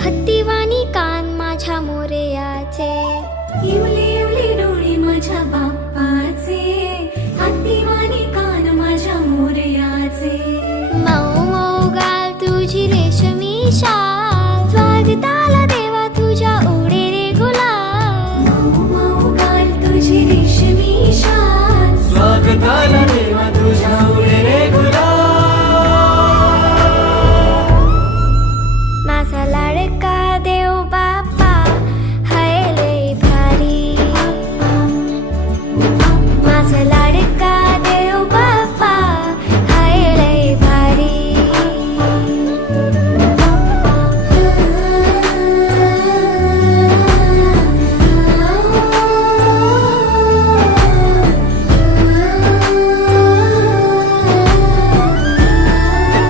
हत्तीवाणी कान माझ्या मोरयाचे, इवले इवले डोळे माझ्या बाप्पाचे, हत्तीवाणी कान माझ्या मोरयाचे. मऊ मऊ गाल तुझी रेशमी शाल,